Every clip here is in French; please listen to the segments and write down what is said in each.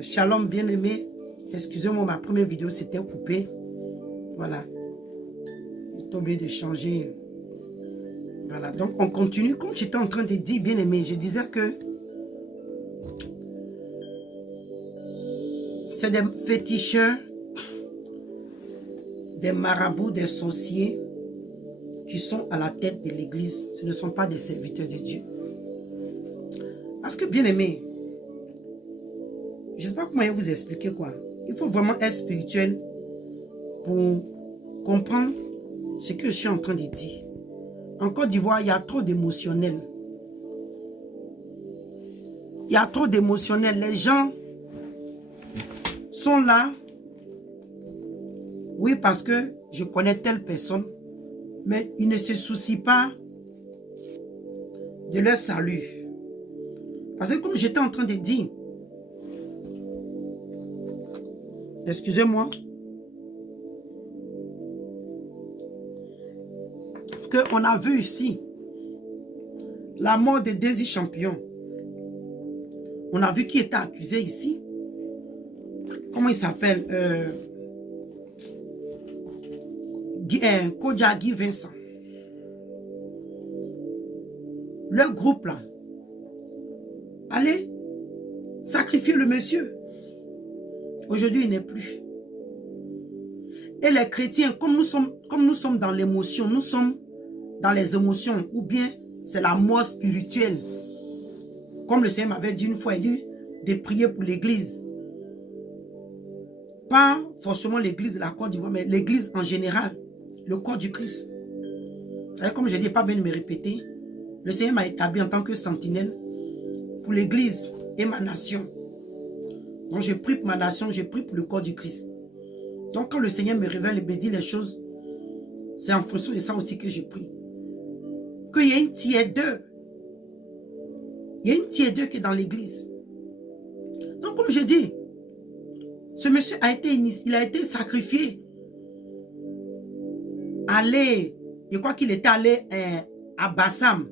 Shalom bien-aimé. Excusez-moi, ma première vidéo s'était coupée. Voilà. J'ai tombé de changer. Voilà. Donc, on continue. Comme j'étais en train de dire, bien-aimé, je disais que c'est des féticheurs, des marabouts, des sorciers qui sont à la tête de l'église. Ce ne sont pas des serviteurs de Dieu. Parce que, bien-aimé, je ne sais pas comment vous expliquer quoi. Il faut vraiment être spirituel pour comprendre ce que je suis en train de dire. En Côte d'Ivoire, il y a trop d'émotionnel. Il y a trop d'émotionnel. Les gens sont là. Oui, parce que je connais telle personne. Mais ils ne se soucient pas de leur salut. Parce que comme j'étais en train de dire, excusez-moi, qu'on a vu ici la mort de Daisy Champion. On a vu qui était accusé ici. Comment il s'appelle? Kodja Guy Vincent. Le groupe là, allez sacrifier le monsieur. Aujourd'hui, il n'est plus. Et les chrétiens, comme nous sommes dans l'émotion, nous sommes dans les émotions, ou bien c'est la mort spirituelle. Comme le Seigneur m'avait dit une fois, il dit de prier pour l'église. Pas forcément l'église de la Côte d'Ivoire, mais l'église en général, le corps du Christ. Comme je dis, pas bien de me répéter, le Seigneur m'a établi en tant que sentinelle pour l'église et ma nation. Donc je prie pour ma nation, je prie pour le corps du Christ. Donc quand le Seigneur me révèle et me dit les choses, c'est en fonction de ça aussi que je prie. Qu'il y ait une tiédeur. Il y a une tiédeur qui est dans l'église. Donc comme je dis, ce monsieur a été sacrifié. Allez, je crois qu'il était allé à Bassam.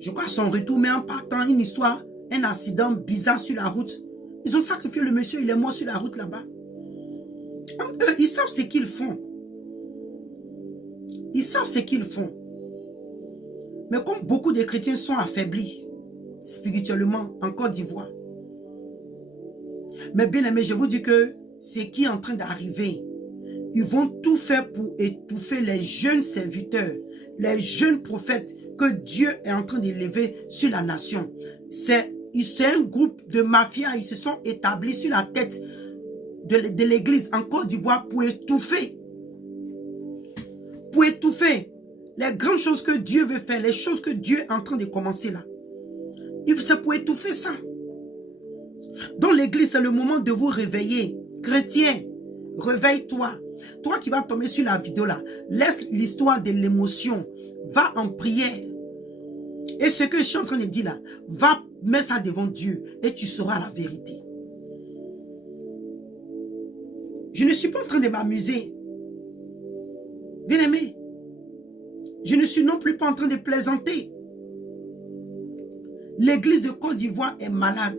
Je crois à son retour, mais en partant, une histoire, un accident bizarre sur la route. Ils ont sacrifié le monsieur, il est mort sur la route là-bas. Eux, ils savent ce qu'ils font. Ils savent ce qu'ils font. Mais comme beaucoup de chrétiens sont affaiblis spirituellement en Côte d'Ivoire. Mais bien aimé, je vous dis que ce qui est en train d'arriver, ils vont tout faire pour étouffer les jeunes serviteurs, les jeunes prophètes que Dieu est en train d'élever sur la nation. C'est un groupe de mafias, ils se sont établis sur la tête de l'église en Côte d'Ivoire pour étouffer. Pour étouffer les grandes choses que Dieu veut faire, les choses que Dieu est en train de commencer là. C'est pour étouffer ça. Dans l'église, c'est le moment de vous réveiller. Chrétien, réveille-toi. Toi qui vas tomber sur la vidéo là, laisse l'histoire de l'émotion. Va en prière. Et ce que je suis en train de dire là, va mettre ça devant Dieu et tu sauras la vérité. Je ne suis pas en train de m'amuser. Bien aimé, je ne suis non plus pas en train de plaisanter. L'église de Côte d'Ivoire est malade.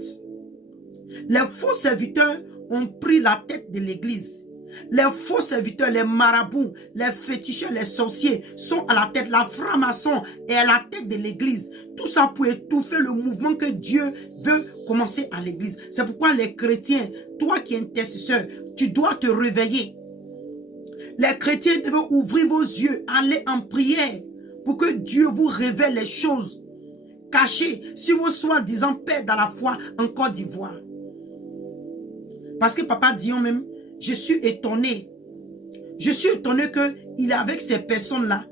Les faux serviteurs ont pris la tête de l'église. Les faux serviteurs, les marabouts, les féticheurs, les sorciers sont à la tête. La franc-maçon est à la tête de l'église. Tout ça pour étouffer le mouvement que Dieu veut commencer à l'église. C'est pourquoi les chrétiens, toi qui es intercesseur, tu dois te réveiller. Les chrétiens doivent ouvrir vos yeux, aller en prière pour que Dieu vous révèle les choses cachées sur vos soi-disant pères dans la foi en Côte d'Ivoire. Parce que Papa Dion même, je suis étonné. Je suis étonné qu'il est avec ces personnes-là.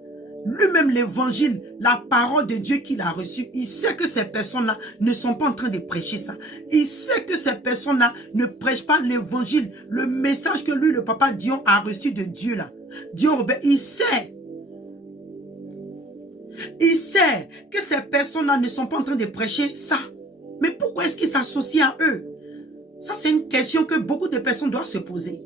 Lui-même l'évangile, la parole de Dieu qu'il a reçue, il sait que ces personnes-là ne sont pas en train de prêcher ça. Il sait que ces personnes-là ne prêchent pas l'évangile, le message que lui, le Papa Dion, a reçu de Dieu là. Dion Robert, il sait. Il sait que ces personnes-là ne sont pas en train de prêcher ça. Mais pourquoi est-ce qu'il s'associe à eux? Ça, c'est une question que beaucoup de personnes doivent se poser.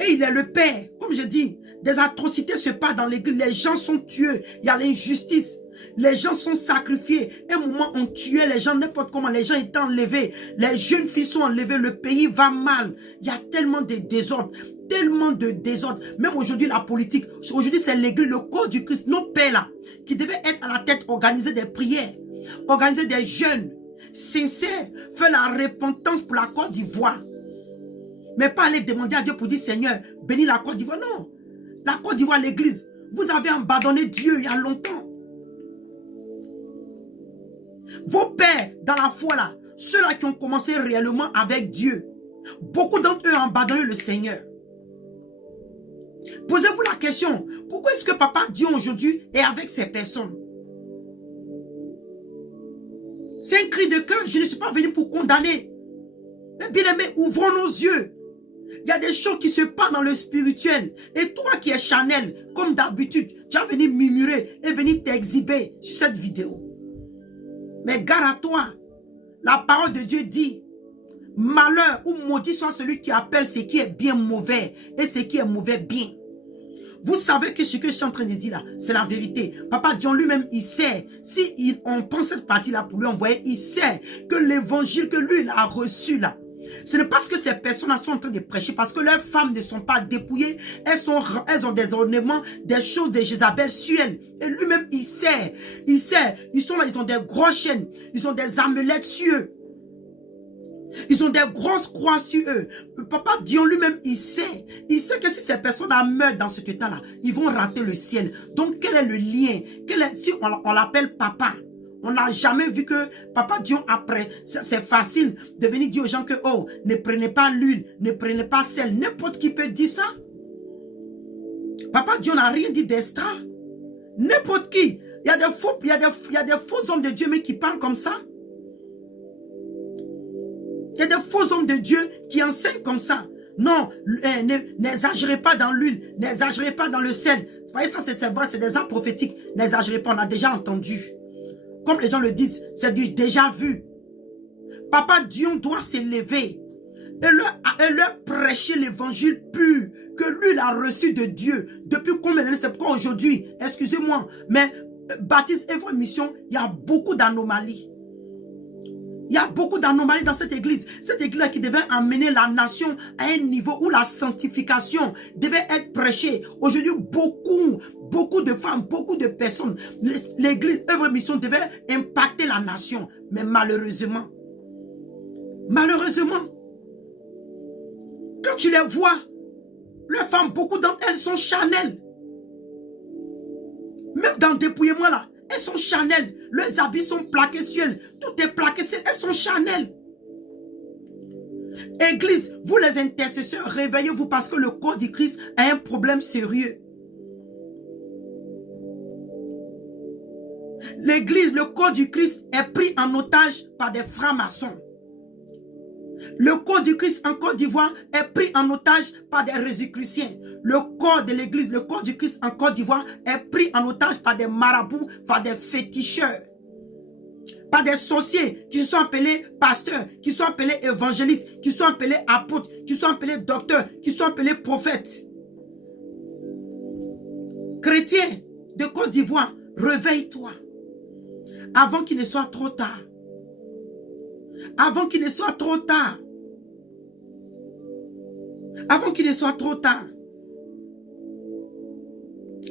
Et il est le Père. Comme je dis, des atrocités se passent dans l'église. Les gens sont tués. Il y a l'injustice. Les gens sont sacrifiés. Un moment, on tuait les gens n'importe comment. Les gens étaient enlevés. Les jeunes filles sont enlevées. Le pays va mal. Il y a tellement de désordre. Tellement de désordre. Même aujourd'hui, la politique. Aujourd'hui, c'est l'église, le corps du Christ. Nos pères là, qui devaient être à la tête, organiser des prières. Organiser des jeûnes. Sincères. Faire la repentance pour la Côte d'Ivoire. Mais pas aller demander à Dieu pour dire, Seigneur, bénis la Côte d'Ivoire. Non. La Côte d'Ivoire, l'église. Vous avez abandonné Dieu il y a longtemps. Vos pères dans la foi là, ceux-là qui ont commencé réellement avec Dieu, beaucoup d'entre eux ont abandonné le Seigneur. Posez-vous la question, pourquoi est-ce que Papa Dieu aujourd'hui est avec ces personnes? C'est un cri de cœur, je ne suis pas venu pour condamner. Mais bien aimé, ouvrons nos yeux. Il y a des choses qui se passent dans le spirituel. Et toi qui es Chanel, comme d'habitude, tu vas venir murmurer et venir t'exhiber sur cette vidéo. Mais gare à toi, la parole de Dieu dit, malheur ou maudit soit celui qui appelle ce qui est bien mauvais et ce qui est mauvais bien. Vous savez que ce que je suis en train de dire là, c'est la vérité. Papa Dieu lui-même, il sait, si on prend cette partie-là pour lui envoyer, il sait que l'évangile que lui il a reçu là, ce n'est pas ce que ces personnes sont en train de prêcher, parce que leurs femmes ne sont pas dépouillées, elles ont des ornements, des choses de Jézabel sur elles. Et lui-même, il sait, ils sont là, ils ont des grosses chaînes, ils ont des amulettes sur eux. Ils ont des grosses croix sur eux. Papa Dieu lui-même, il sait que si ces personnes meurent dans ce état-là, ils vont rater le ciel. Donc, quel est le lien? Si on l'appelle papa, on n'a jamais vu que Papa Dieu après, c'est facile de venir dire aux gens que, oh, ne prenez pas l'huile, ne prenez pas sel. N'importe qui peut dire ça. Papa Dieu n'a rien dit d'extra. N'importe qui. Il y a des faux hommes de Dieu mais qui parlent comme ça. Il y a des faux hommes de Dieu qui enseignent comme ça. Non, n'exagérez pas dans l'huile, n'exagérez pas dans le sel. Vous voyez, ça c'est vrai, c'est des arts prophétiques. N'exagérez pas, on a déjà entendu. Comme les gens le disent, c'est du déjà vu. Papa Dieu doit s'élever et leur prêcher l'évangile pur que lui il a reçu de Dieu. Depuis combien d'années? C'est pourquoi aujourd'hui, excusez-moi, mais Baptiste et votre mission, il y a beaucoup d'anomalies. Il y a beaucoup d'anomalies dans cette église. Cette église qui devait amener la nation à un niveau où la sanctification devait être prêchée. Aujourd'hui, beaucoup de femmes, beaucoup de personnes, l'église œuvre mission devait impacter la nation. Mais malheureusement, quand tu les vois, les femmes, beaucoup d'entre elles sont Chanel. Même dans le dépouillement là, elles sont Chanel. Leurs habits sont plaqués sur elles. Tout est plaqué. Elles sont Chanel. Église, vous les intercesseurs, réveillez-vous parce que le corps du Christ a un problème sérieux. L'église, le corps du Christ est pris en otage par des francs-maçons. Le corps du Christ en Côte d'Ivoire est pris en otage par des Rosicruciens. Le corps de l'église, le corps du Christ en Côte d'Ivoire est pris en otage par des marabouts, par des féticheurs, par des sorciers qui sont appelés pasteurs, qui sont appelés évangélistes, qui sont appelés apôtres, qui sont appelés docteurs, qui sont appelés prophètes. Chrétiens de Côte d'Ivoire, réveille-toi avant qu'il ne soit trop tard. Avant qu'il ne soit trop tard. Avant qu'il ne soit trop tard.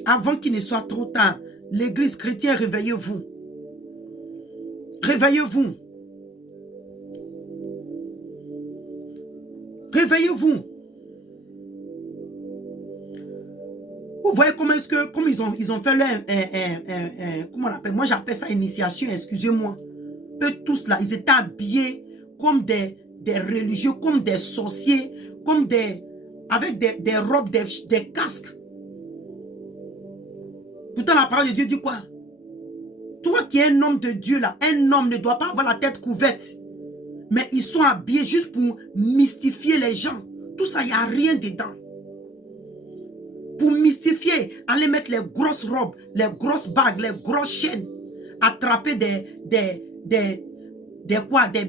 Avant qu'il ne soit trop tard. L'église chrétienne, réveillez-vous. Réveillez-vous. Réveillez-vous. Vous voyez comment est-ce que, comme ils ont fait leur, comment on l'appelle, moi j'appelle ça initiation, excusez-moi. Eux tous là, ils étaient habillés comme des religieux, comme des sorciers, comme avec des robes, des casques. Pourtant la parole de Dieu dit quoi? Toi qui es un homme de Dieu là, un homme ne doit pas avoir la tête couverte. Mais ils sont habillés juste pour mystifier les gens. Tout ça, il n'y a rien dedans. Pour mystifier, aller mettre les grosses robes, les grosses bagues, les grosses chaînes, attraper des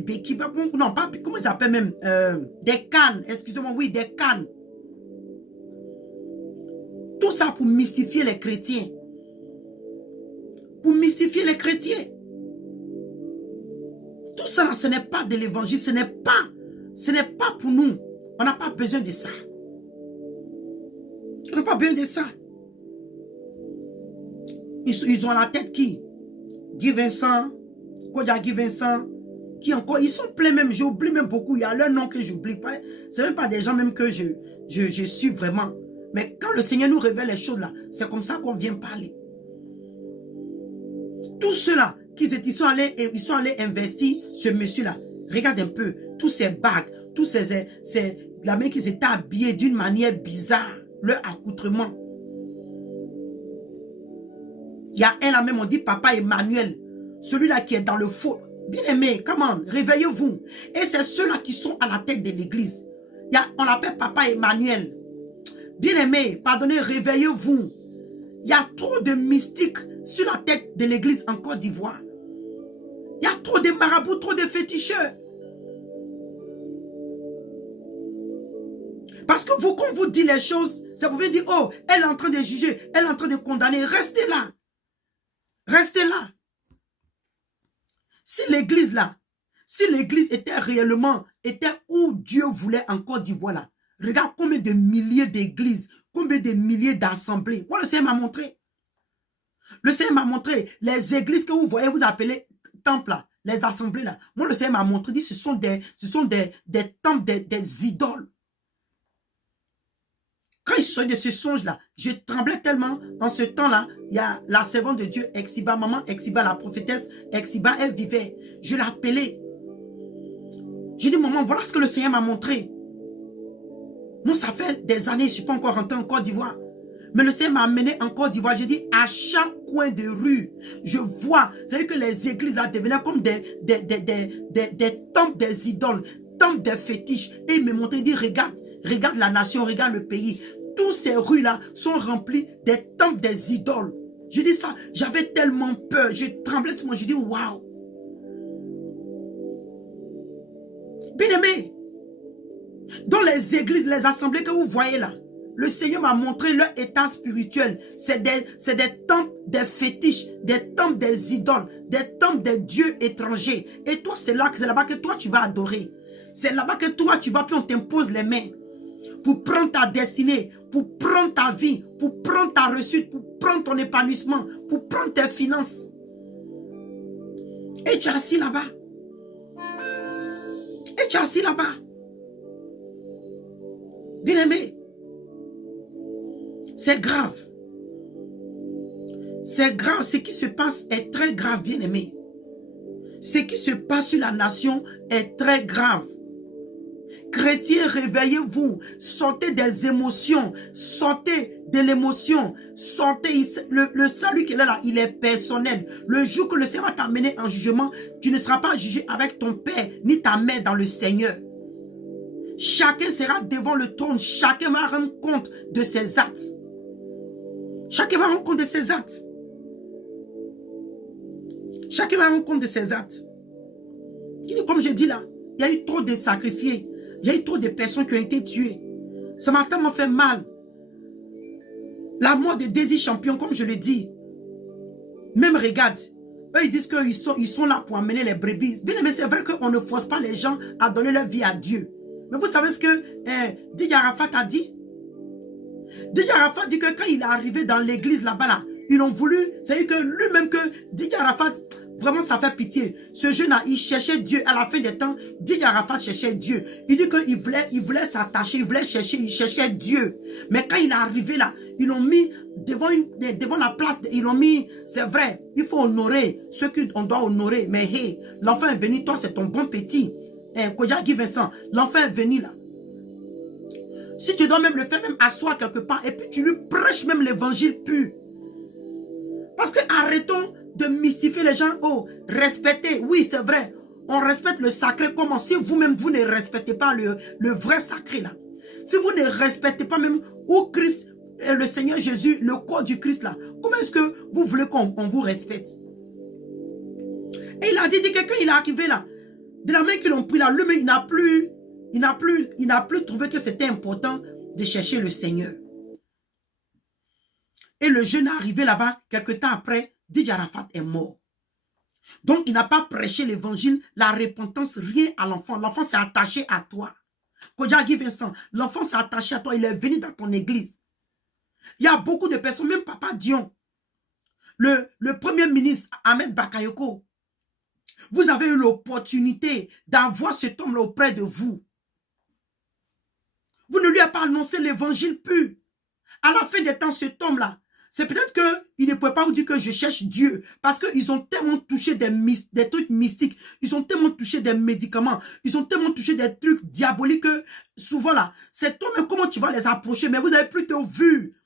béquilles, non, pas, comment ils appellent même, des cannes, excusez-moi, oui, des cannes. Tout ça pour mystifier les chrétiens. Pour mystifier sacrifier les chrétiens. Tout ça, ce n'est pas de l'évangile, ce n'est pas pour nous. On n'a pas besoin de ça. On n'a pas besoin de ça. Ils ont à la tête qui? Guy Vincent, Kodia Guy Vincent, qui encore, ils sont pleins même, j'oublie même beaucoup, il y a leur nom que j'oublie pas. C'est même pas des gens même que je suis vraiment. Mais quand le Seigneur nous révèle les choses là, c'est comme ça qu'on vient parler. Tous ceux-là, ils sont allés investir ce monsieur-là. Regarde un peu, tous ces bagues, tous la main qu'ils étaient habillés d'une manière bizarre, leur accoutrement. Il y a un là même, on dit Papa Emmanuel, celui-là qui est dans le faux. Bien aimé, come on, réveillez-vous. Et c'est ceux-là qui sont à la tête de l'église. On l'appelle Papa Emmanuel. Bien aimé, pardonnez, réveillez-vous. Il y a trop de mystiques sur la tête de l'église en Côte d'Ivoire. Il y a trop de marabouts, trop de féticheurs. Parce que vous, quand vous dites les choses, ça vous veut dire, oh, elle est en train de juger, elle est en train de condamner. Restez là. Restez là. Si l'église là, si l'église était réellement, était où Dieu voulait en Côte d'Ivoire là, regarde combien de milliers d'églises, combien de milliers d'assemblées. Moi, le Seigneur m'a montré. Le Seigneur m'a montré les églises que vous voyez, vous appelez temples là, les assemblées là. Moi, le Seigneur m'a montré, dit, ce sont des temples, des idoles. Quand il sortait de ce songe-là, je tremblais tellement. En ce temps-là, il y a la servante de Dieu, Exiba, maman Exiba, la prophétesse Exiba, elle vivait. Je l'ai appelée. J'ai dit, maman, voilà ce que le Seigneur m'a montré. Moi, ça fait des années, je ne suis pas encore rentré en Côte d'Ivoire. Mais le Seigneur m'a amené en Côte d'Ivoire. J'ai dit, à chaque coin de rue, je vois, c'est-à-dire que les églises là devenaient comme des temples des idoles, temples des fétiches. Et il me montrait, il dit, regarde la nation, regarde le pays. Toutes ces rues-là sont remplies des temples des idoles. Je dis ça, j'avais tellement peur, je tremblais tout le monde. Je dis, waouh. Bien aimé, dans les églises, les assemblées que vous voyez là, le Seigneur m'a montré leur état spirituel. C'est des temples des fétiches, des temples des idoles, des temples des dieux étrangers. Et toi, c'est là-bas que toi, tu vas adorer. C'est là-bas que toi, tu vas, puis on t'impose les mains. Pour prendre ta destinée, pour prendre ta vie, pour prendre ta réussite, pour prendre ton épanouissement, pour prendre tes finances. Et tu es assis là-bas. Et tu es assis là-bas. Bien aimé. C'est grave. C'est grave. Ce qui se passe est très grave, bien aimé. Ce qui se passe sur la nation est très grave. Chrétiens, réveillez-vous, sortez des émotions, sortez de l'émotion, sortez, le salut qu'il est là, il est personnel. Le jour que le Seigneur va t'amener en jugement, tu ne seras pas jugé avec ton père, ni ta mère dans le Seigneur. Chacun sera devant le trône, chacun va rendre compte de ses actes. Chacun va rendre compte de ses actes. Chacun va rendre compte de ses actes. Comme je dis là, il y a eu trop de sacrifiés. Il y a eu trop de personnes qui ont été tuées. Ça m'a tellement fait mal. La mort de Désir Champion, comme je le dis. Même regarde. Eux, ils disent qu'ils sont là pour amener les brebis. Bien aimé, c'est vrai qu'on ne force pas les gens à donner leur vie à Dieu. Mais vous savez ce que Didier Arafat a dit? Didier Arafat dit que quand il est arrivé dans l'église là-bas, là, ils ont voulu, c'est-à-dire que lui-même que Didier Arafat, vraiment ça fait pitié. Ce jeune-là, il cherchait Dieu. À la fin des temps, Didier Arafat cherchait Dieu. Il dit qu'il voulait s'attacher, il cherchait Dieu. Mais quand il est arrivé là, ils l'ont mis devant la place, ils l'ont mis, c'est vrai, il faut honorer ceux qu'on doit honorer. Mais hey, l'enfant est venu, toi c'est ton bon petit. Kodia Guy Vincent, l'enfant est venu là. Si tu dois même le faire, même asseoir quelque part, et puis tu lui prêches même l'évangile pur. Parce que arrêtons de mystifier les gens. Oh, respectez, oui c'est vrai. On respecte le sacré. Comment? Si vous-même vous ne respectez pas le vrai sacré là. Si vous ne respectez pas même au Christ, le Seigneur Jésus, le corps du Christ là. Comment est-ce que vous voulez qu'on vous respecte? Et il a dit que quand il est arrivé là, de la main qu'ils l'ont pris là, lui-même il n'a plus trouvé que c'était important de chercher le Seigneur. Et le jeune est arrivé là-bas, quelques temps après, Didier Arafat est mort. Donc, il n'a pas prêché l'évangile, la repentance, rien à l'enfant. L'enfant s'est attaché à toi. Kodjagi Vincent, l'enfant s'est attaché à toi, il est venu dans ton église. Il y a beaucoup de personnes, même Papa Dion, le premier ministre Ahmed Bakayoko, vous avez eu l'opportunité d'avoir cet homme-là auprès de vous. Vous ne lui avez pas annoncé l'évangile pur. À la fin des temps, cet homme-là, c'est peut-être qu'il ne pouvait pas vous dire que je cherche Dieu. Parce qu'ils ont tellement touché des trucs mystiques. Ils ont tellement touché des médicaments. Ils ont tellement touché des trucs diaboliques que souvent là, cet homme, comment tu vas les approcher? Mais vous avez plutôt vu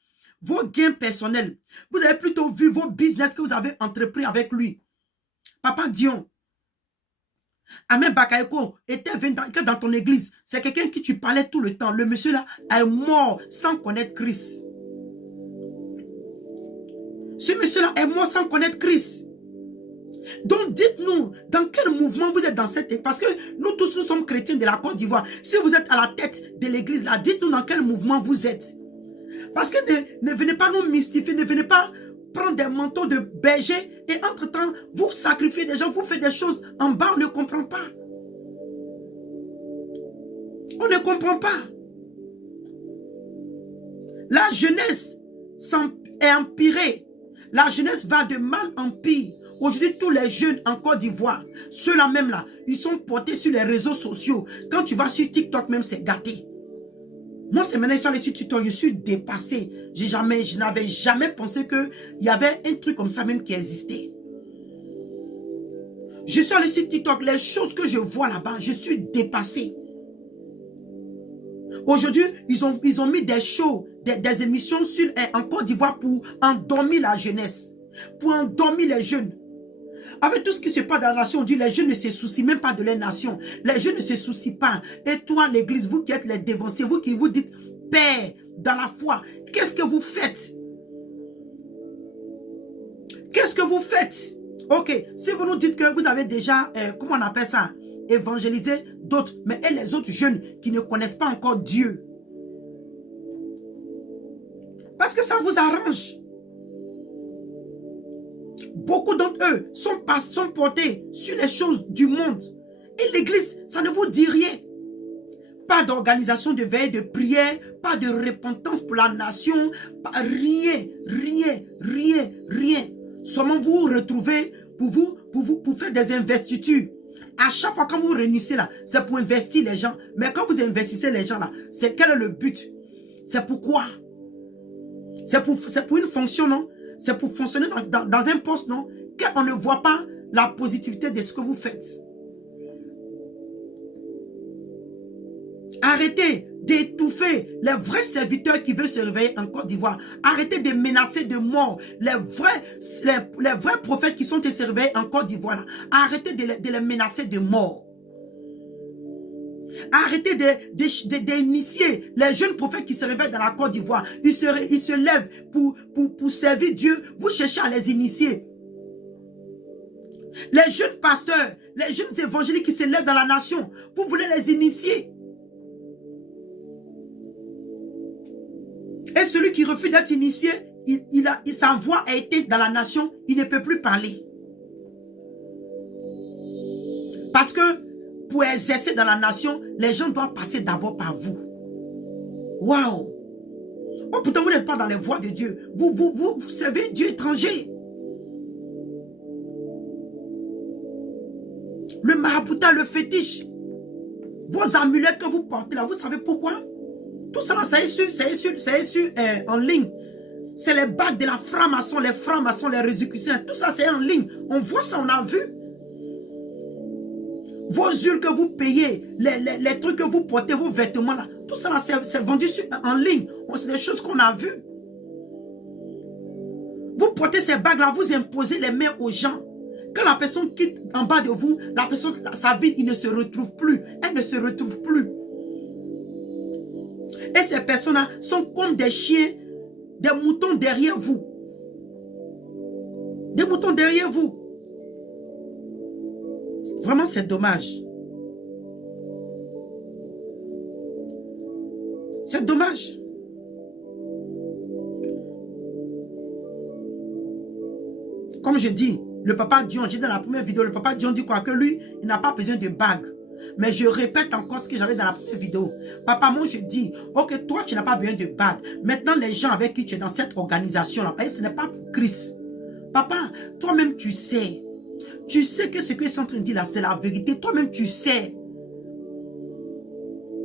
vos gains personnels. Vous avez plutôt vu vos business que vous avez entrepris avec lui. Papa Dion, Ahmed Bakayoko était venu dans ton église. C'est quelqu'un qui tu parlais tout le temps. Le monsieur là est mort sans connaître Christ. Ce monsieur-là est mort sans connaître Christ. Donc dites-nous, dans quel mouvement vous êtes dans cette église? Parce que nous tous, nous sommes chrétiens de la Côte d'Ivoire. Si vous êtes à la tête de l'église là, dites-nous dans quel mouvement vous êtes. Parce que ne venez pas nous mystifier, ne venez pas prendre des manteaux de berger et entre-temps, vous sacrifiez des gens, vous faites des choses en bas, on ne comprend pas. On ne comprend pas. La jeunesse est empirée. La jeunesse va de mal en pire. Aujourd'hui, tous les jeunes en Côte d'Ivoire, ceux-là même là, ils sont portés sur les réseaux sociaux. Quand tu vas sur TikTok même, c'est gâté. Moi, c'est maintenant, ils sont allés sur TikTok, je suis dépassé. Je n'avais jamais pensé qu'il y avait un truc comme ça même qui existait. Je suis allé sur TikTok, les choses que je vois là-bas, je suis dépassé. Aujourd'hui, ils ont mis des shows, des émissions en Côte d'Ivoire pour endormir la jeunesse, pour endormir les jeunes. Avec tout ce qui se passe dans la nation, on dit les jeunes ne se soucient même pas de leur nation. Les jeunes ne se soucient pas. Et toi, l'église, vous qui êtes les dévanciers, vous qui vous dites Père dans la foi, qu'est-ce que vous faites? Qu'est-ce que vous faites? Ok, si vous nous dites que vous avez déjà, comment on appelle ça, évangélisé d'autres, mais et les autres jeunes qui ne connaissent pas encore Dieu. Parce que ça vous arrange. Beaucoup d'entre eux sont portés sur les choses du monde. Et l'église, ça ne vous dit rien. Pas d'organisation de veille, de prière, pas de repentance pour la nation, pas, rien. Seulement vous vous retrouvez pour faire des investitures. À chaque fois quand vous réunissez là, c'est pour investir les gens. Mais quand vous investissez les gens là, c'est quel est le but? C'est pourquoi? C'est pour une fonction, non? C'est pour fonctionner dans un poste, non? Qu'on ne voit pas la positivité de ce que vous faites. Arrêtez d'étouffer les vrais serviteurs qui veulent se réveiller en Côte d'Ivoire. Arrêtez de menacer de mort les vrais prophètes qui sont se réveiller en Côte d'Ivoire. Arrêtez de les menacer de mort. Arrêtez d'initier les jeunes prophètes qui se réveillent dans la Côte d'Ivoire. Ils se lèvent pour servir Dieu. Vous cherchez à les initier. Les jeunes pasteurs, les jeunes évangéliques qui se lèvent dans la nation, vous voulez les initier. Et celui qui refuse d'être initié, sa voix a été dans la nation, il ne peut plus parler. Parce que pour exercer dans la nation, les gens doivent passer d'abord par vous. Waouh! Oh, pourtant, vous n'êtes pas dans les voies de Dieu. Vous servez Dieu étranger. Le maraboutat, le fétiche. Vos amulettes que vous portez là, vous savez pourquoi? Tout ça, ça est sur en ligne. C'est les bagues de la franc-maçon, les francs-maçons, les résécutions. Tout ça, c'est en ligne. On voit ça, on a vu. Vos huiles que vous payez, les trucs que vous portez, vos vêtements là, tout ça, c'est vendu en ligne. C'est des choses qu'on a vues. Vous portez ces bagues-là, vous imposez les mains aux gens. Quand la personne quitte en bas de vous, la personne, sa vie, il ne se retrouve plus. Elle ne se retrouve plus. Et ces personnes-là sont comme des chiens, des moutons derrière vous. Des moutons derrière vous. Vraiment, c'est dommage. C'est dommage. Comme je dis, Le papa Dion, j'ai dans la première vidéo, le papa Dion dit quoi? Que lui, il n'a pas besoin de bague. Mais je répète encore ce que j'avais dans la première vidéo. Papa, moi je dis, ok, toi tu n'as pas besoin de bague. Maintenant les gens avec qui tu es dans cette organisation-là, ce n'est pas pour Christ. Papa, toi-même tu sais. Tu sais que ce que ils sont en train de dire là, c'est la vérité. Toi-même tu sais.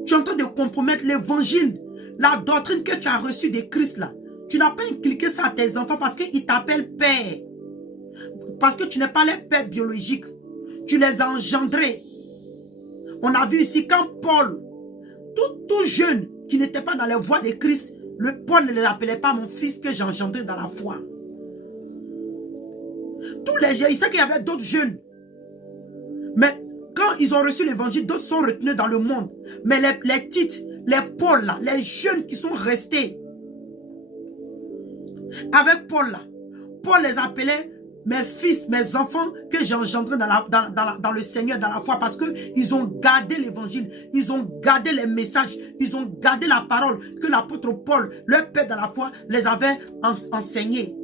Tu es en train de compromettre l'évangile. La doctrine que tu as reçue de Christ là. Tu n'as pas inculqué ça à tes enfants parce qu'ils t'appellent père. Parce que tu n'es pas leur père biologique. Tu les as engendrés. On a vu ici quand Paul, tout jeune qui n'était pas dans les voies de Christ, le Paul ne les appelait pas mon fils que j'ai engendré dans la foi. Tous les jeunes, il sait qu'il y avait d'autres jeunes. Mais quand ils ont reçu l'évangile, d'autres sont retenus dans le monde. Mais les titres, les Paul là, les jeunes qui sont restés avec Paul là, Paul les appelait mes fils, mes enfants que j'ai engendrés dans le Seigneur, dans la foi, parce qu'ils ont gardé l'évangile, ils ont gardé les messages, ils ont gardé la parole que l'apôtre Paul, leur père dans la foi, les avait enseigné.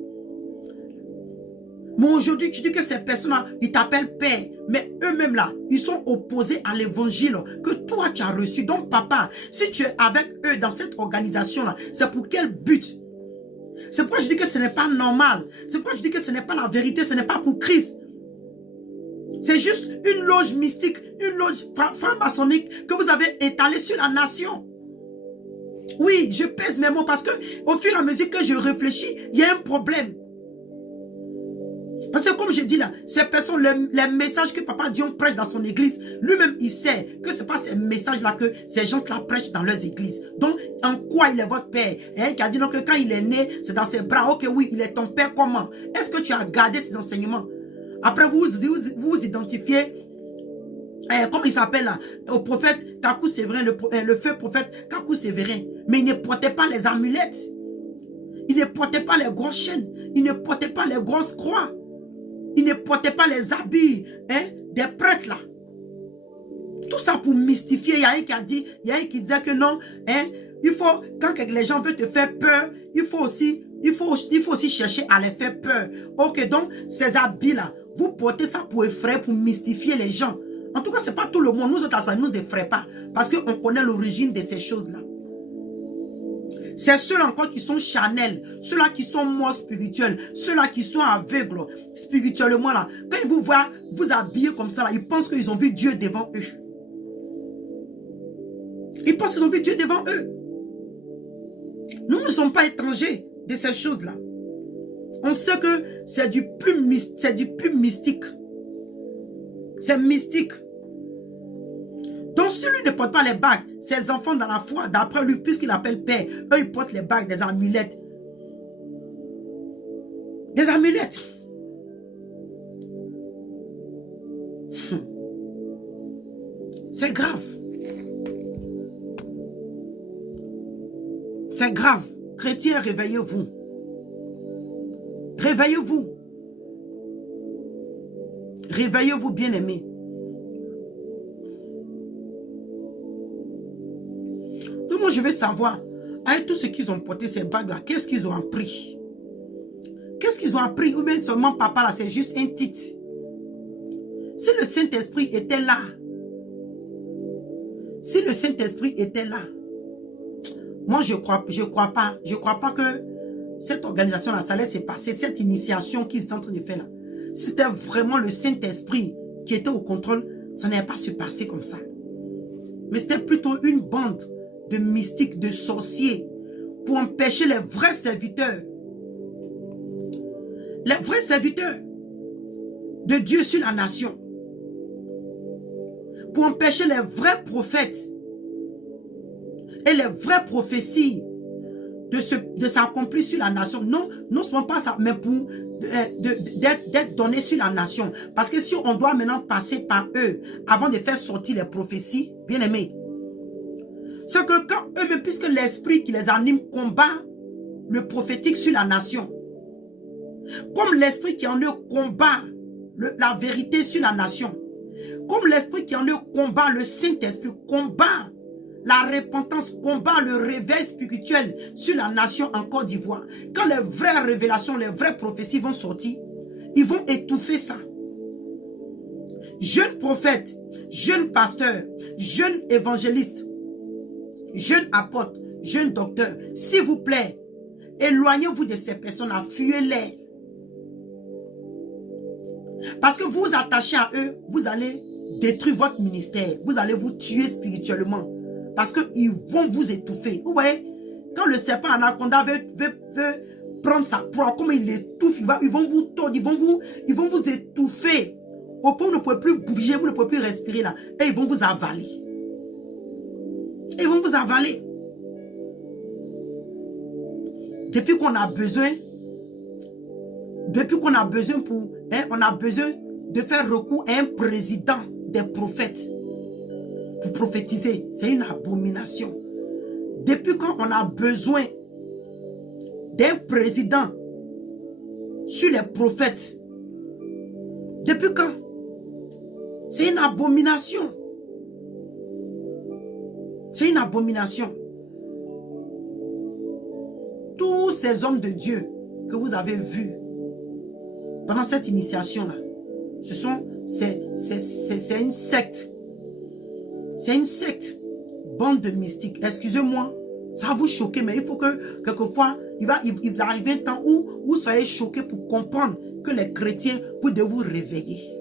Mais aujourd'hui, tu dis que ces personnes-là, ils t'appellent père, mais eux-mêmes là, ils sont opposés à l'évangile que toi tu as reçu. Donc papa, si tu es avec eux dans cette organisation-là, c'est pour quel but? C'est pourquoi je dis que ce n'est pas normal. C'est pourquoi je dis que ce n'est pas la vérité, ce n'est pas pour Christ. C'est juste une loge mystique, une loge franc-maçonnique que vous avez étalée sur la nation. Oui, je pèse mes mots parce que au fur et à mesure que je réfléchis, il y a un problème. Parce que comme je dis là, ces personnes, les messages que Papa Dion prêche dans son église, lui-même il sait que ce n'est pas ces messages-là que ces gens-là prêchent dans leurs églises. Donc, en quoi il est votre père? Et qui a dit donc que quand il est né, c'est dans ses bras. Ok, oui, il est ton père, comment? Est-ce que tu as gardé ces enseignements? Après, vous identifiez, comment il s'appelle là, au prophète Kakou Séverin, le feu prophète Kakou Séverin. Mais il ne portait pas les amulettes. Il ne portait pas les grosses chaînes. Il ne portait pas les grosses croix. Il ne portait pas les habits des prêtres là. Tout ça pour mystifier. Il y a un qui a dit, il y a un qui disait que non, il faut, quand les gens veulent te faire peur, il faut aussi chercher à les faire peur. Ok, donc ces habits là, vous portez ça pour effrayer, pour mystifier les gens. En tout cas, ce n'est pas tout le monde. Nous autres, ça ne nous effraie pas. Parce qu'on connaît l'origine de ces choses-là. C'est ceux-là encore qui sont charnels, ceux-là qui sont morts spirituels, ceux-là qui sont aveugles spirituellement là. Quand ils vous voient vous habiller comme ça là, ils pensent qu'ils ont vu Dieu devant eux. Ils pensent qu'ils ont vu Dieu devant eux. Nous ne sommes pas étrangers de ces choses-là. On sait que c'est du pur mystique. C'est mystique. Donc si lui ne porte pas les bagues, ses enfants dans la foi, d'après lui, puisqu'il appelle père, eux ils portent les bagues, des amulettes. Des amulettes. C'est grave. C'est grave. Chrétiens, réveillez-vous. Réveillez-vous. Réveillez-vous, bien-aimés. Donc moi, je veux savoir, avec tout ce qu'ils ont porté, ces bagues-là, qu'est-ce qu'ils ont appris? Qu'est-ce qu'ils ont appris? Ou bien seulement papa, là, c'est juste un titre. Si le Saint-Esprit était là, si le Saint-Esprit était là, moi, je crois pas que cette organisation-là, ça allait se passer, cette initiation qu'ils sont en train de faire là. Si c'était vraiment le Saint-Esprit qui était au contrôle, ça n'allait pas se passer comme ça. Mais c'était plutôt une bande de mystiques, de sorciers, pour empêcher les vrais serviteurs de Dieu sur la nation, pour empêcher les vrais prophètes et les vraies prophéties de s'accomplir sur la nation. Non seulement pas ça, mais pour d'être donné sur la nation. Parce que si on doit maintenant passer par eux avant de faire sortir les prophéties, bien aimés, c'est que quand eux-mêmes, puisque l'esprit qui les anime combat le prophétique sur la nation, comme l'esprit qui en eux combat la vérité sur la nation, comme l'esprit qui en eux combat le Saint-Esprit, combat la repentance, combat le réveil spirituel sur la nation en Côte d'Ivoire. Quand les vraies révélations, les vraies prophéties vont sortir, Ils vont étouffer ça. Jeunes prophètes, jeunes pasteurs, jeunes évangélistes, jeunes apôtres, jeunes docteurs, s'il vous plaît, éloignez-vous de ces personnes-là, fuyez-les. Parce que vous vous attachez à eux, vous allez détruire votre ministère. Vous allez vous tuer spirituellement. Parce qu'ils vont vous étouffer. Vous voyez, quand le serpent anaconda veut prendre sa proie, comme il l'étouffe, ils vont vous tordre, ils vont vous étouffer. Au point où vous ne pouvez plus bouger, vous ne pouvez plus respirer là. Et ils vont vous avaler. Ils vont vous avaler. Depuis qu'on a besoin on a besoin de faire recours à un président des prophètes pour prophétiser. C'est une abomination. Depuis quand on a besoin d'un président sur les prophètes? Depuis quand? C'est une abomination. C'est une abomination. Tous ces hommes de Dieu que vous avez vus pendant cette initiation-là, c'est une secte. C'est une secte. Bande de mystiques. Excusez-moi, ça va vous choquer, mais il faut que, quelquefois, il va arriver un temps où vous soyez choqués pour comprendre que les chrétiens, vous devez vous réveiller.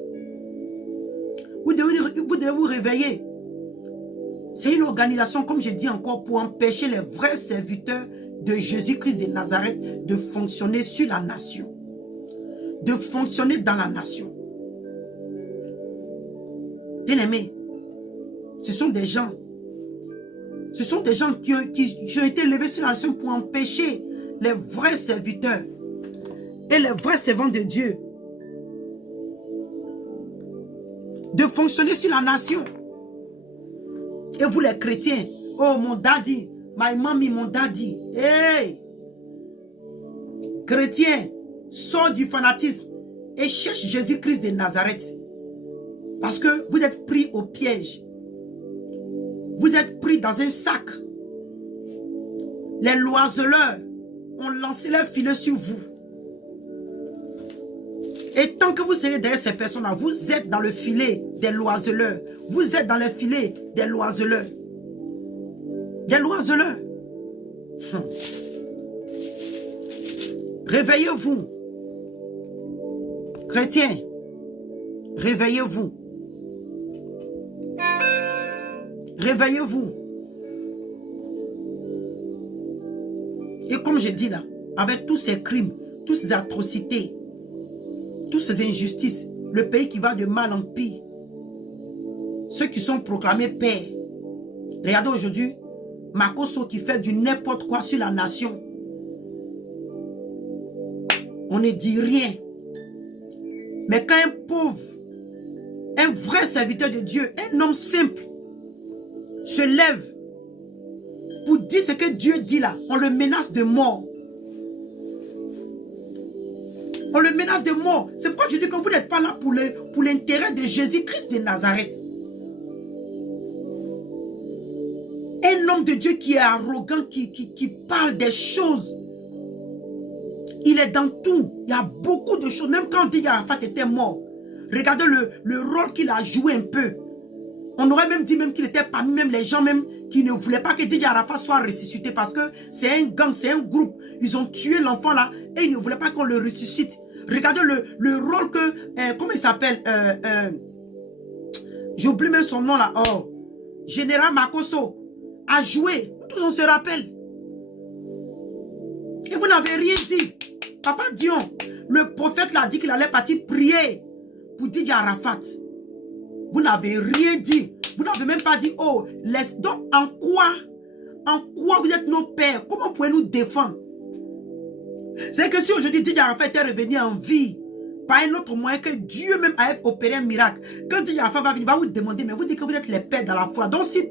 Vous devez vous réveiller. C'est une organisation, comme je dis encore, pour empêcher les vrais serviteurs de Jésus-Christ de Nazareth de fonctionner sur la nation. De fonctionner dans la nation. Bien-aimés, ce sont des gens qui ont été élevés sur la nation pour empêcher les vrais serviteurs et les vrais servants de Dieu de fonctionner sur la nation. Et vous les chrétiens, oh mon daddy, my mommy, mon daddy, hey! Chrétiens, sors du fanatisme et cherche Jésus-Christ de Nazareth. Parce que vous êtes pris au piège. Vous êtes pris dans un sac. Les loiseleurs ont lancé leur filet sur vous. Et tant que vous serez derrière ces personnes-là, vous êtes dans le filet des loiseleurs. Vous êtes dans le filet des loiseleurs. Des loiseleurs. Réveillez-vous. Chrétiens, réveillez-vous. Réveillez-vous. Et comme je dis là, avec tous ces crimes, toutes ces atrocités, toutes ces injustices, le pays qui va de mal en pire, ceux qui sont proclamés pères. Regardez aujourd'hui, Makoso qui fait du n'importe quoi sur la nation. On ne dit rien. Mais quand un pauvre, un vrai serviteur de Dieu, un homme simple, se lève pour dire ce que Dieu dit là, on le menace de mort. On le menace de mort. C'est pourquoi je dis que vous n'êtes pas là pour l'intérêt de Jésus-Christ de Nazareth. Un homme de Dieu qui est arrogant, qui parle des choses. Il est dans tout. Il y a beaucoup de choses. Même quand Didier Arafat était mort, regardez le rôle qu'il a joué un peu. On aurait même dit même qu'il était parmi même les gens même qui ne voulaient pas que Didier Arafat soit ressuscité parce que c'est un gang, c'est un groupe. Ils ont tué l'enfant là et ils ne voulaient pas qu'on le ressuscite. Regardez le rôle que, comment il s'appelle, j'oublie même son nom là, oh, Général Makoso a joué. Tous on se rappelle. Et vous n'avez rien dit. Papa Dion, le prophète l'a dit qu'il allait partir prier pour Didier Arafat. Vous n'avez rien dit. Vous n'avez même pas dit, oh, donc en quoi vous êtes nos pères? Comment pouvez-nous défendre? C'est que si aujourd'hui Didier Arafat était revenu en vie, par un autre moyen que Dieu même a opéré un miracle, quand Didier Arafat va venir, il va vous demander, mais vous dites que vous êtes les pères dans la foi. Donc si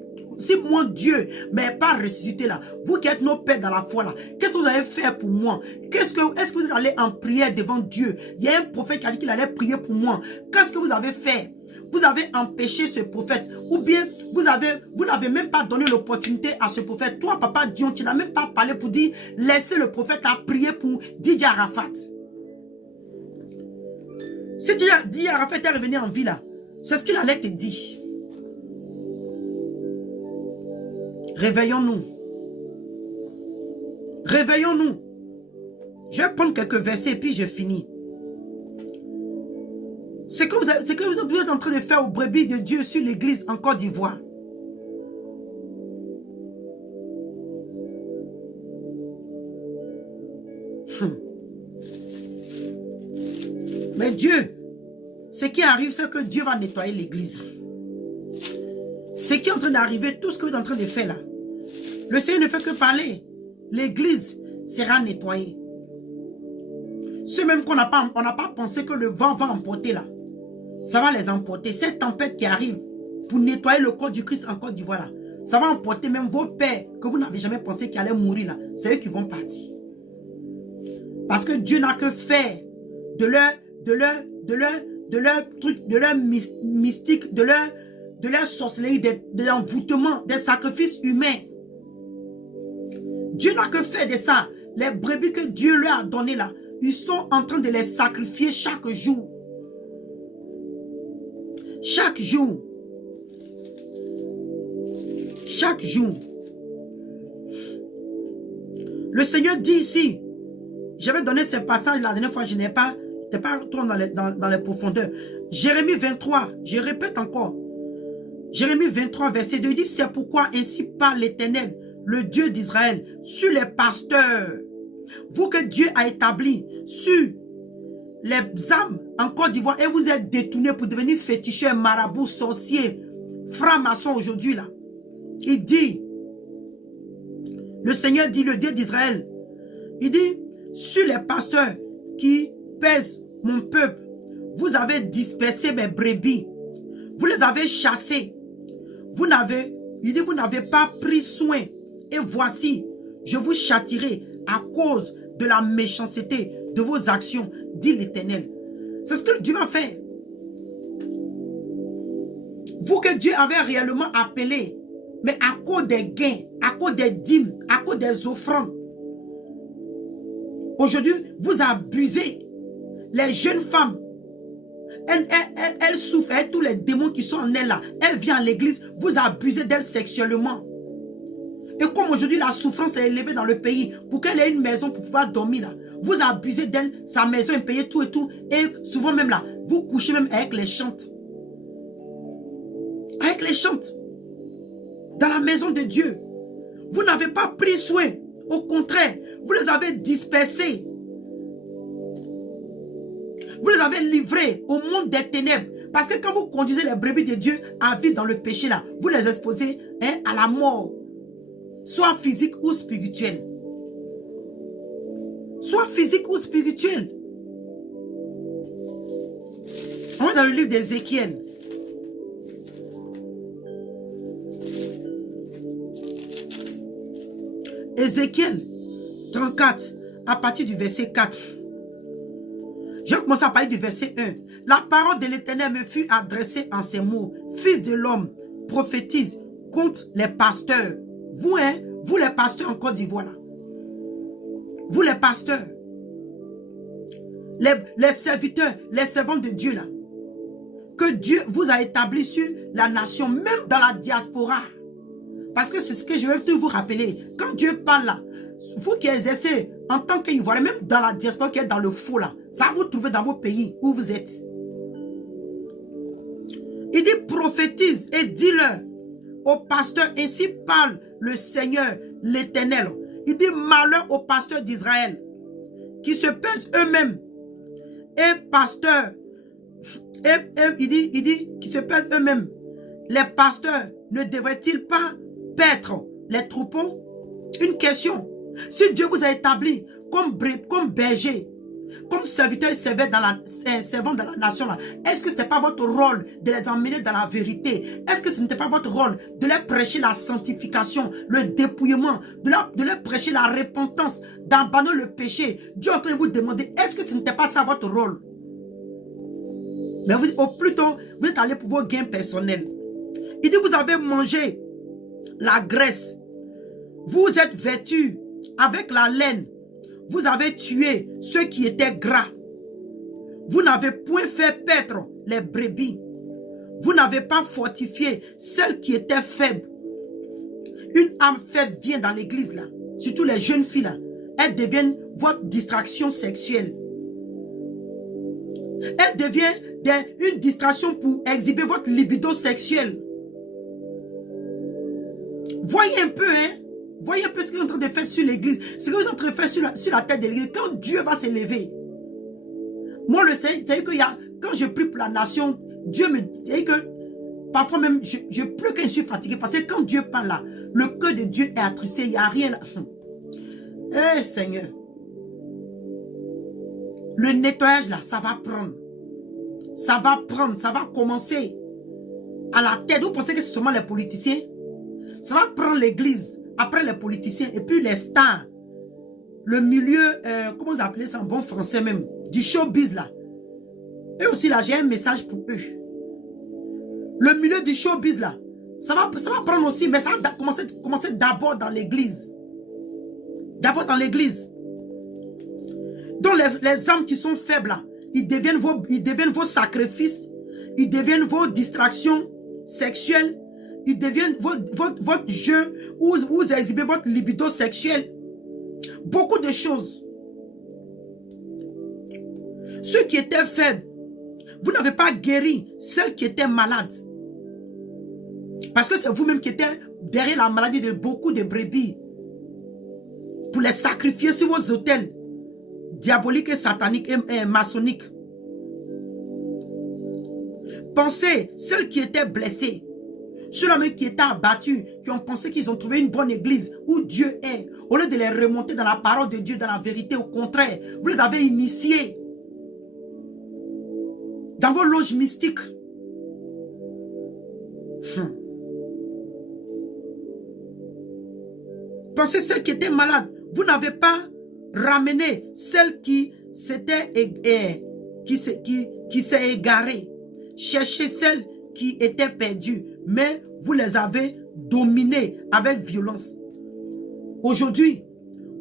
moi Dieu mais pas ressuscité là, vous qui êtes nos pères dans la foi là, qu'est-ce que vous allez faire pour moi? Est-ce que vous allez en prière devant Dieu? Il y a un prophète qui a dit qu'il allait prier pour moi. Qu'est-ce que vous avez fait? Vous avez empêché ce prophète. Ou bien vous n'avez même pas donné l'opportunité à ce prophète. Toi, Papa Dion, tu n'as même pas parlé pour dire laissez le prophète à prier pour Didier Arafat. Si tu as dit à Raphaël, tu es revenu en vie là, c'est ce qu'il allait te dire. Réveillons-nous. Réveillons-nous. Je vais prendre quelques versets et puis je finis. Ce que vous êtes en train de faire aux brebis de Dieu sur l'église en Côte d'Ivoire. Mais Dieu, ce qui arrive, c'est que Dieu va nettoyer l'église. Ce qui est en train d'arriver, tout ce que vous êtes en train de faire là, le Seigneur ne fait que parler. L'église sera nettoyée. Ceux même qu'on n'a pas pensé que le vent va emporter là, ça va les emporter. Cette tempête qui arrive pour nettoyer le corps du Christ en Côte d'Ivoire là, ça va emporter même vos pères que vous n'avez jamais pensé qu'ils allaient mourir là. C'est eux qui vont partir. Parce que Dieu n'a que fait de leur truc, de leur mystique, de leur sorcellerie, de l'envoûtement, des sacrifices humains. Dieu n'a que fait de ça. Les brebis que Dieu leur a donné là, ils sont en train de les sacrifier chaque jour. Chaque jour. Chaque jour. Le Seigneur dit ici, j'avais donné ce passage la dernière fois, je n'ai pas retourné dans les profondeurs. Jérémie 23, je répète encore. Jérémie 23, verset 2, il dit, c'est pourquoi ainsi parle l'Éternel, le Dieu d'Israël, sur les pasteurs, vous que Dieu a établi, sur les âmes en Côte d'Ivoire, et vous êtes détournés pour devenir féticheurs, marabouts, sorciers, francs-maçons aujourd'hui là. Il dit, le Seigneur dit, le Dieu d'Israël, il dit, sur les pasteurs qui pèsent mon peuple, vous avez dispersé mes brebis, vous les avez chassés, il dit, vous n'avez pas pris soin, et voici, je vous châtirai à cause de la méchanceté de vos actions, dit l'Éternel. C'est ce que Dieu va faire. Vous que Dieu avait réellement appelé, mais à cause des gains, à cause des dîmes, à cause des offrandes, aujourd'hui, vous abusez. Les jeunes femmes, elles souffrent, tous les démons qui sont en elles là, elles viennent à l'église, vous abusez d'elles sexuellement. Et comme aujourd'hui la souffrance est élevée dans le pays, pour qu'elle ait une maison pour pouvoir dormir là, vous abusez d'elle, sa maison est payée tout et tout, et souvent même là, vous couchez même avec les chantes. Avec les chantes. Dans la maison de Dieu. Vous n'avez pas pris soin. Au contraire, vous les avez dispersés. Vous les avez livrés au monde des ténèbres. Parce que quand vous conduisez les brebis de Dieu à vivre dans le péché là, vous les exposez à la mort. Soit physique ou spirituelle. Soit physique ou spirituelle. On est dans le livre d'Ézéchiel. Ézéchiel 34, à partir du verset 4. Je vais commencer à parler du verset 1. La parole de l'Éternel me fut adressée en ces mots. Fils de l'homme, prophétise contre les pasteurs. Vous, vous les pasteurs en Côte d'Ivoire, là. Vous les pasteurs. Les serviteurs, les servants de Dieu, là. Que Dieu vous a établi sur la nation, même dans la diaspora. Parce que c'est ce que je vais vous rappeler. Quand Dieu parle là, vous qui exercez en tant qu'Ivoirien, même dans la diaspora qui est dans le faux là, ça va vous trouver dans vos pays où vous êtes. Il dit prophétise et dis-leur aux pasteurs, ainsi parle le Seigneur, l'Éternel. Il dit malheur aux pasteurs d'Israël qui se pèsent eux-mêmes. Et pasteurs, il dit qui se pèsent eux-mêmes. Les pasteurs ne devraient-ils pas paître les troupeaux? Une question. Si Dieu vous a établi comme berger, comme serviteur et servant dans la nation, est-ce que ce n'était pas votre rôle de les emmener dans la vérité? Est-ce que ce n'était pas votre rôle de leur prêcher la sanctification, le dépouillement, de leur prêcher la repentance, d'abandonner le péché? Dieu est en train de vous demander, est-ce que ce n'était pas ça votre rôle? Mais au plus tôt, vous êtes allé pour vos gains personnels. Il dit, vous avez mangé la graisse. Vous êtes vêtus avec la laine. Vous avez tué ceux qui étaient gras. Vous n'avez point fait paître les brebis. Vous n'avez pas fortifié celles qui étaient faibles. Une âme faible vient dans l'église là. Surtout les jeunes filles là. Elles deviennent votre distraction sexuelle. Elle devient une distraction pour exhiber votre libido sexuelle. Voyez un peu, hein. Voyez un peu ce qu'ils sont en train de faire sur l'église. Ce qu'ils sont en train de faire sur la tête de l'église. Quand Dieu va s'élever. Moi, le Seigneur, c'est que quand je prie pour la nation, Dieu me dit que parfois même, je pleure quand je suis fatigué. Parce que quand Dieu parle là, le cœur de Dieu est attristé. Il n'y a rien là. Eh Seigneur. Le nettoyage là, ça va prendre. Ça va prendre, ça va commencer à la tête. Vous pensez que c'est seulement les politiciens? Ça va prendre l'église, après les politiciens et puis les stars. Le milieu, comment vous appelez ça en bon français même, du showbiz là. Eux aussi là, j'ai un message pour eux. Le milieu du showbiz là, ça va prendre aussi, mais ça va commencer d'abord dans l'église. D'abord dans l'église. Donc les âmes qui sont faibles là, ils deviennent vos sacrifices, ils deviennent vos distractions sexuelles, ils deviennent votre jeu où vous exhibez votre libido sexuel. Beaucoup de choses. Ceux qui étaient faibles, vous n'avez pas guéri celles qui étaient malades. Parce que c'est vous-même qui étiez derrière la maladie de beaucoup de brebis. Pour les sacrifier sur vos autels diaboliques et sataniques et maçonniques. Pensez, celles qui étaient blessées, ceux-là qui étaient abattus, qui ont pensé qu'ils ont trouvé une bonne église où Dieu est, au lieu de les remonter dans la parole de Dieu, dans la vérité, au contraire, vous les avez initiés dans vos loges mystiques. Pensez ceux qui étaient malades, vous n'avez pas ramené celles qui s'étaient qui s'est égarée. Cherchez celles qui étaient perdues, mais vous les avez dominées avec violence. Aujourd'hui,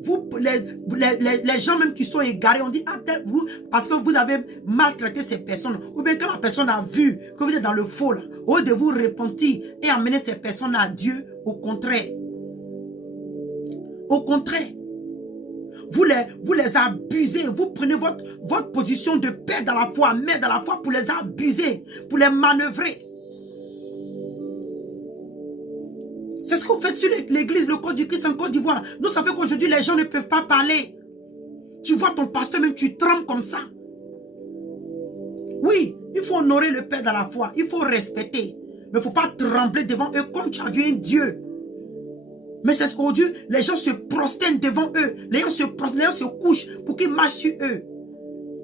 les gens même qui sont égarés, on dit, ah, vous, parce que vous avez maltraité ces personnes, ou bien quand la personne a vu que vous êtes dans le faux, là, au lieu de vous repentir et amener ces personnes à Dieu, au contraire. Au contraire. Vous les abusez, vous prenez votre position de père dans la foi, mère dans la foi pour les abuser, pour les manœuvrer. C'est ce que vous faites sur l'église, le corps du Christ en Côte d'Ivoire. Nous savons qu'aujourd'hui les gens ne peuvent pas parler. Tu vois ton pasteur même, tu trembles comme ça. Oui, il faut honorer le père dans la foi, il faut respecter. Mais il ne faut pas trembler devant eux comme tu as vu un Dieu. Mais c'est ce qu'aujourd'hui, les gens se prosternent devant eux. Les gens se couchent pour qu'ils marchent sur eux.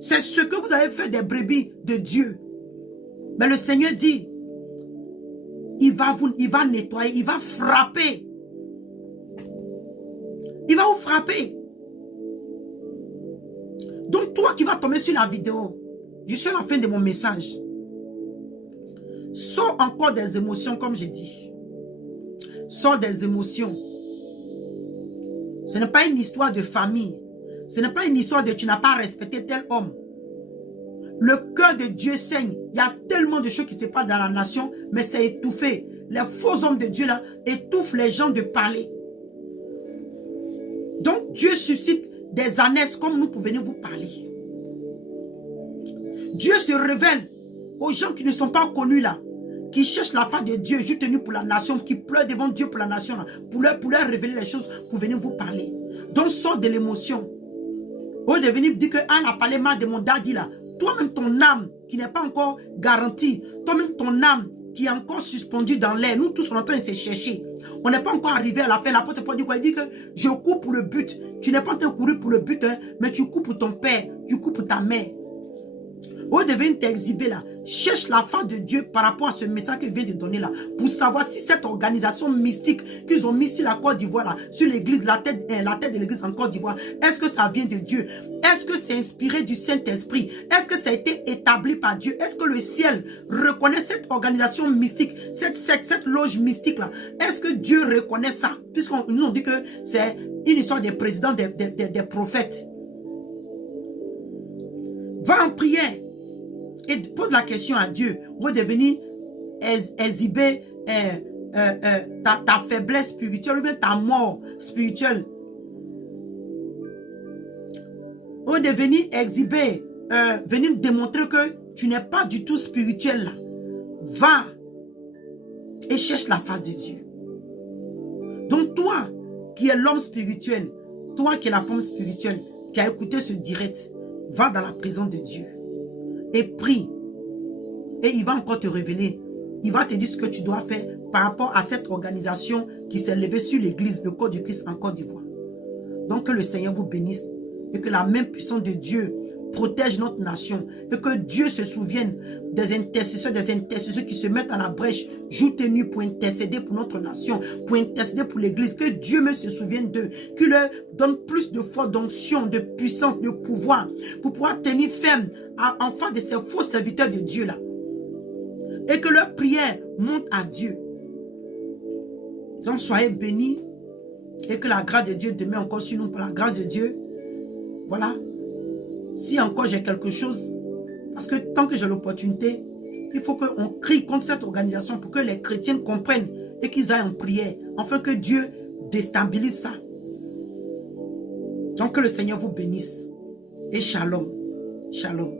C'est ce que vous avez fait des brebis de Dieu. Mais le Seigneur dit, il va nettoyer, il va frapper. Il va vous frapper. Donc toi qui vas tomber sur la vidéo, je suis à la fin de mon message. Sors encore des émotions comme j'ai dit. Sors des émotions. Ce n'est pas une histoire de famille. Ce n'est pas une histoire de tu n'as pas respecté tel homme. Le cœur de Dieu saigne. Il y a tellement de choses qui se passent dans la nation, mais c'est étouffé. Les faux hommes de Dieu là étouffent les gens de parler. Donc Dieu suscite des ânesses comme nous pour venir vous parler. Dieu se révèle aux gens qui ne sont pas connus là, qui cherchent la face de Dieu, juste tenu pour la nation, qui pleurent devant Dieu pour la nation, là, pour leur révéler les choses, pour venir vous parler. Donc sort de l'émotion. Au lieu de venir dire qu'elle a parlé mal de mon daddy là, toi-même ton âme qui n'est pas encore garantie, toi-même ton âme qui est encore suspendue dans l'air, nous tous on est en train de se chercher. On n'est pas encore arrivé à la fin. L'apôtre Paul dit quoi? Il dit que je cours pour le but. Tu n'es pas en train de courir pour le but, hein, mais tu cours pour ton père, tu cours pour ta mère. Au lieu de venir t'exhiber là, cherche la face de Dieu par rapport à ce message qu'il vient de donner là, pour savoir si cette organisation mystique qu'ils ont mis sur la Côte d'Ivoire là, sur l'église, la tête de l'église en Côte d'Ivoire, est-ce que ça vient de Dieu? Est-ce que c'est inspiré du Saint-Esprit? Est-ce que ça a été établi par Dieu? Est-ce que le ciel reconnaît cette organisation mystique, cette loge mystique là? Est-ce que Dieu reconnaît ça? Puisqu'on nous ont dit que c'est une histoire des présidents, des prophètes. Va en prière. pose la question à Dieu, vous devez venir exhiber ta faiblesse spirituelle ou bien ta mort spirituelle. Vous devez venir exhiber, venir démontrer que tu n'es pas du tout spirituel là. Va et cherche la face de Dieu. Donc toi qui es l'homme spirituel, toi qui es la femme spirituelle, qui a écouté ce direct, va dans la présence de Dieu et prie. Et il va encore te révéler. Il va te dire ce que tu dois faire par rapport à cette organisation qui s'est levée sur l'église, le corps du Christ en Côte d'Ivoire. Donc que le Seigneur vous bénisse et que la main puissante de Dieu protège notre nation et que Dieu se souvienne des intercesseurs qui se mettent à la brèche jour et nuit pour intercéder pour notre nation, pour intercéder pour l'église, que Dieu même se souvienne d'eux, qu'il leur donne plus de force, d'onction, de puissance, de pouvoir pour pouvoir tenir ferme en face de ces faux serviteurs de Dieu là et que leur prière monte à Dieu. Donc soyez bénis et que la grâce de Dieu demeure encore sur nous. Pour la grâce de Dieu, voilà. Si encore j'ai quelque chose, parce que tant que j'ai l'opportunité, il faut qu'on crie contre cette organisation pour que les chrétiens comprennent et qu'ils aillent en prière, afin que Dieu déstabilise ça. Donc que le Seigneur vous bénisse. Et shalom. Shalom.